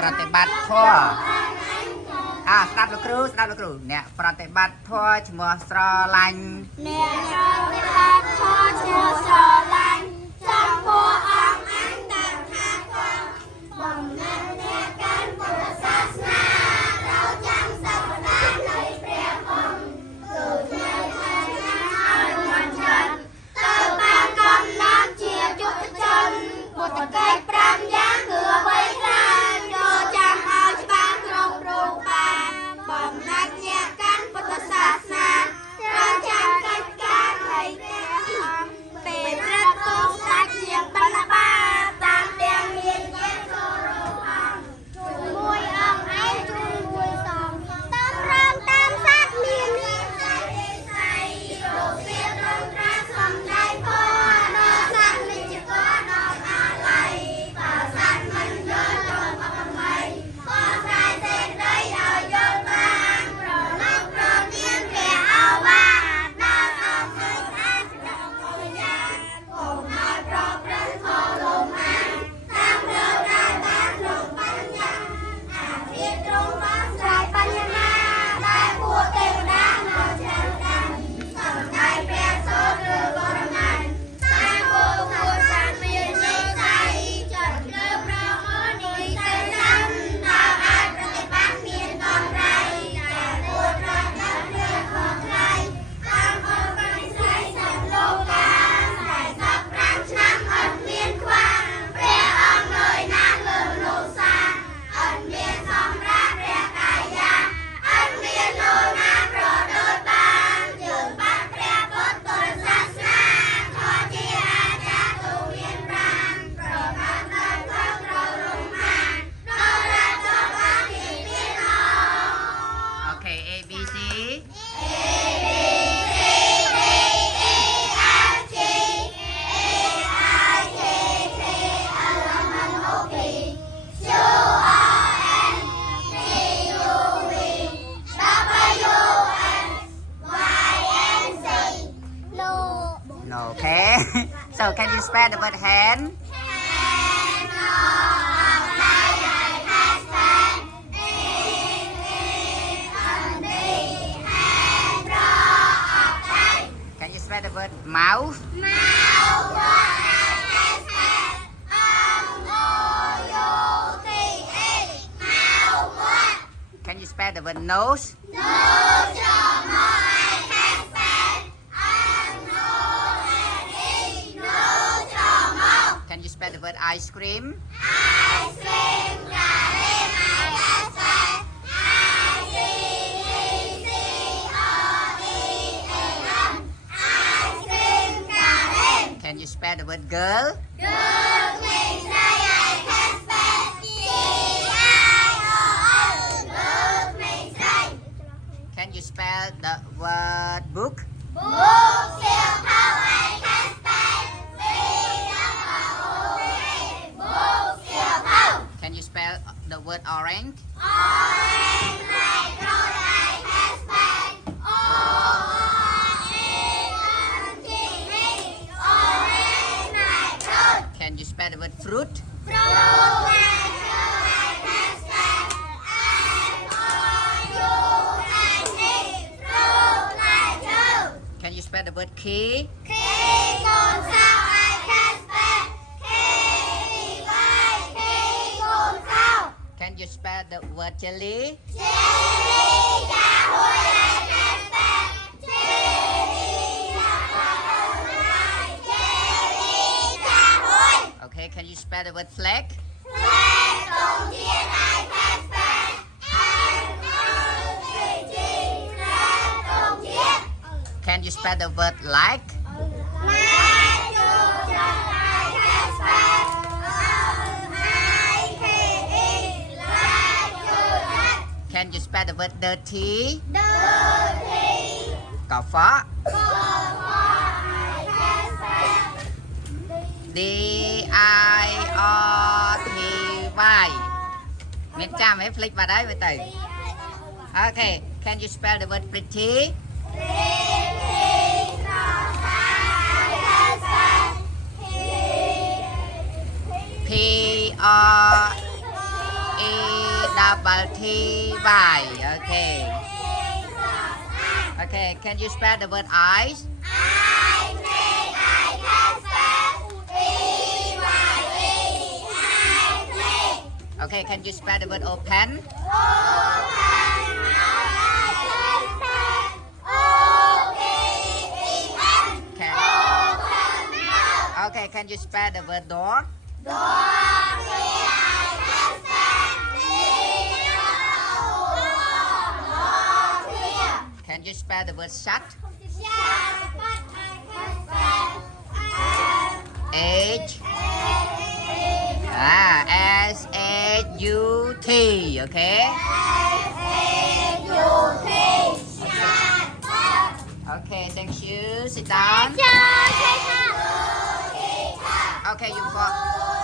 ប្រតិបត្តិធម៌ស្ដាប់លោកគ្រូអ្នកប្រតិបត្តិធម៌ឈ្មោះស្រឡាញ់អ្នកប្រតិបត្តិធម៌ឈ្មោះស្រឡាញ់ចំពោះអង្គអញតាមខាងផងបំណាក់អ្នកកាន់ពុទ្ធសាសនាเราចាំសព្វដានៃព្រះអង្គគឺនៅខាងឲ្យមិនចាត់ទៅបានកំណត់ជាយុទ្ធជនពុទ្ធកិច្ច5យ៉ាងគឺអ្វីខ្លះចូលចាំឲ្យច្បាស់គ្រប់រូបបានបំណាច់អ្នកកាន់ពុទ្ធសាសនាត្រូវចាំកិច្ចការនៃព្រះអង្គពេលព្រឹកទងសាច់ជាបណ្ឌបាតាមទាំងមានជាចូលរូបអង្គជាមួយអង្គឯងជាមួយសំតាមរំតាមសាច់មាននិស័យលោកវាត្រង់ត្រាសំដែងផងដល់សត្វនិច្ចកដល់អាល័យបើសត្វមិនយល់ចូលអបម័យក៏តែសេចក្តីឲ្យយល់បានប្រណិតប្រទានព្រះឱវាទដល់អង្គើស្អាតដល់អរិយាកុំឲ្យប្រព្រឹត្តខុសលំអានតាមលើដែលបានក្នុងបញ្ញត្តិអាភិតត្រង់បានស្រ័យបញ្ហាដែលពួកទេវតាមកចាំតាមសំដែងព្រះសូត្រឬបរមញ្ញតាមពុទ្ធសាសនាមាននិស័យចិត្តលើប្រមោនិស័យចាំដល់អាចប្រតិបត្តិមានតម្រៃតែពួតរត់ដល់ព្រះខុសថ្លៃតាមអង្គបរិស័យសត្វលោកកា45ឆ្នាំអត់មានខ្វាព្រះអង្គលើយណាស់លើមនុស្សសាអត់មានសម្រាប់ព្រះកាយាអត់មានលោណាប្រដូចបានយើងបានព្រះពុទ្ធសាសនាធម៌ជាអាចារ្យទូមានប្រាណប្រកាសដល់ត្រូវរំខានដល់រាជបានទីមានអ អូខេ A B C No, okay. So can you spell the word hand? Can you spell the word mouth? Can you spell the word nose? Can you spell the word ice cream? Can you spell the word girl? Can you spell the word book? Can you spell the word orange? Can you spell the word fruit? Can you spell the word key? Can you spell the word jelly? Okay, can you spell the word flag? Can you spell the word like? Can you spell the word dirty? Cỏ phó. D-I-O-T-Y. Miền Nam ấy flick vào đấy với từ. Okay, can you spell the word pretty? P-R-E double T Y. Okay. Okay, can you spell the word eyes? Okay, can you spell the word open? Can, okay, can you spell the word door? Can you spell the word shut? H S-A-U-T. Okay. Okay, thank you. Sit down. Okay, you for.